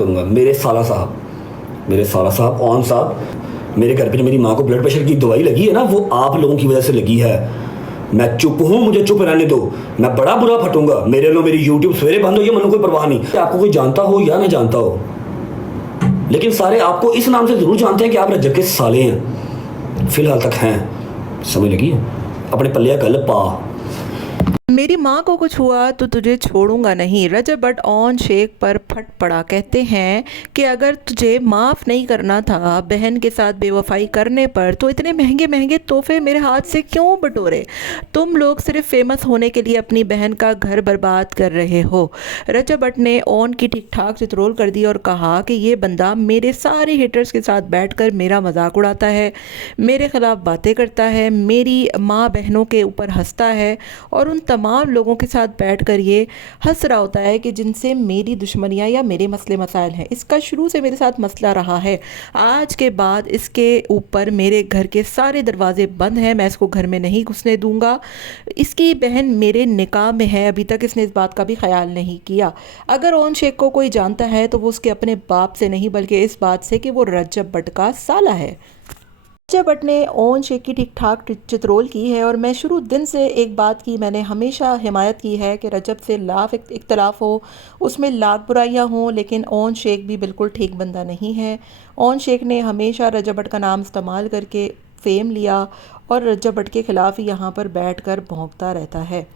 करूँगा। मेरे साला साहब ऑन साहब, मेरे घर पे जो मेरी माँ को ब्लड प्रेशर की दवाई लगी है ना, वो आप लोगों की वजह से लगी है। मैं चुप हूँ, मुझे चुप रहने दो, मैं बड़ा बुरा फटूंगा। मेरे लो मेरी यूट्यूब सवेरे बंद हो, ये मैंने कोई परवाह नहीं। आपको कोई जानता हो या ना जानता हो, लेकिन सारे आपको इस नाम से जरूर जानते हैं कि आप रजब के साले हैं, फिलहाल तक हैं। समझ लगी है? अपने पल्ले गल पा। मेरी माँ को कुछ हुआ तो तुझे छोड़ूंगा नहीं। रजब भट्ट ऑन शेख पर फट पड़ा। कहते हैं कि अगर तुझे माफ़ नहीं करना था बहन के साथ बेवफाई करने पर, तो इतने महंगे महंगे तोहफे मेरे हाथ से क्यों बटोरे? तुम लोग सिर्फ फेमस होने के लिए अपनी बहन का घर बर्बाद कर रहे हो। रजब भट्ट ने ऑन की ठीक ठाक चित्रोल कर दी और कहा कि ये बंदा मेरे सारे हेटर्स के साथ बैठकर मेरा मजाक उड़ाता है, मेरे खिलाफ बातें करता है, मेरी माँ बहनों के ऊपर हंसता है और उन तमाम लोगों के साथ बैठकर ये हंस रहा होता है कि जिनसे मेरी दुश्मनियाँ या मेरे मसले मसाइल हैं। इसका शुरू से मेरे साथ मसला रहा है। आज के बाद इसके ऊपर मेरे घर के सारे दरवाजे बंद हैं, मैं इसको घर में नहीं घुसने दूंगा। इसकी बहन मेरे निकाह में है, अभी तक इसने इस बात का भी ख्याल नहीं किया। अगर ओन शेख को कोई जानता है तो वो उसके अपने बाप से नहीं बल्कि इस बात से कि वो रजब भट्ट का साला है। रजब भट्ट ने ओन शेख की ठीक ठाक चित्रोल की है और मैं शुरू दिन से एक बात की मैंने हमेशा हिमायत की है कि रजब से लाख इख्तलाफ हो, उसमें लाख बुराइयां हों, लेकिन ओन शेख भी बिल्कुल ठीक बंदा नहीं है। ओन शेख ने हमेशा रजब भट्ट का नाम इस्तेमाल करके फेम लिया और रजब भट्ट के ख़िलाफ़ ही यहाँ पर बैठकर भौंकता रहता है।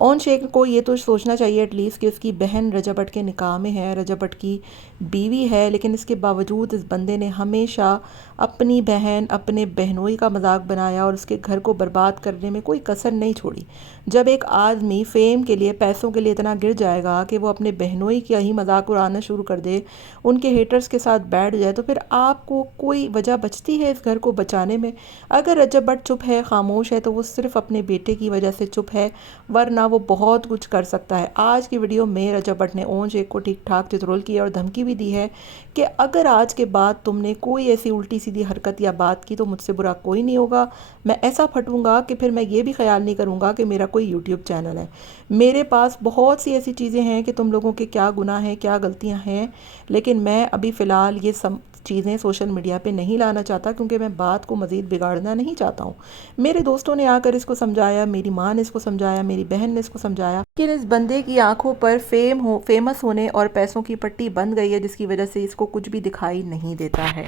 ओन शेख को ये तो सोचना चाहिए एटलीस्ट कि उसकी बहन रजब भट्ट के निकाह में है, रजब भट्ट की बीवी है, लेकिन इसके बावजूद इस बंदे ने हमेशा अपनी बहन, अपने बहनोई का मजाक बनाया और उसके घर को बर्बाद करने में कोई कसर नहीं छोड़ी। जब एक आदमी फेम के लिए, पैसों के लिए इतना गिर जाएगा कि वो अपने बहनोई का ही मजाक उड़ाना शुरू कर दे, उनके हेटर्स के साथ बैठ जाए, तो फिर आपको कोई वजह बचती है इस घर को बचाने में? अगर रजब भट्ट चुप है, खामोश है, तो वो सिर्फ अपने बेटे की वजह से चुप है, वरना वो बहुत कुछ कर सकता है। आज की वीडियो में रजब भट्ट ने ओन शेख को ठीक ठाक चित्रोल की और धमकी भी दी है कि अगर आज के बाद तुमने कोई ऐसी उल्टी सीधी हरकत या बात की तो मुझसे बुरा कोई नहीं होगा। मैं ऐसा फटूंगा कि फिर मैं ये भी ख्याल नहीं करूँगा कि मेरा कोई यूट्यूब चैनल है। मेरे पास बहुत सी ऐसी चीज़ें हैं कि तुम लोगों के क्या गुनाह हैं, क्या गलतियाँ हैं, लेकिन मैं अभी फ़िलहाल ये सब चीज़ें सोशल मीडिया पे नहीं लाना चाहता, क्योंकि मैं बात को मज़ीद बिगाड़ना नहीं चाहता हूँ। मेरे दोस्तों ने आकर इसको समझाया, मेरी माँ ने इसको समझाया, मेरी बहन ने इसको समझाया, लेकिन इस बंदे की आंखों पर फेमस होने और पैसों की पट्टी बंध गई है, जिसकी वजह से इसको कुछ भी दिखाई नहीं देता है।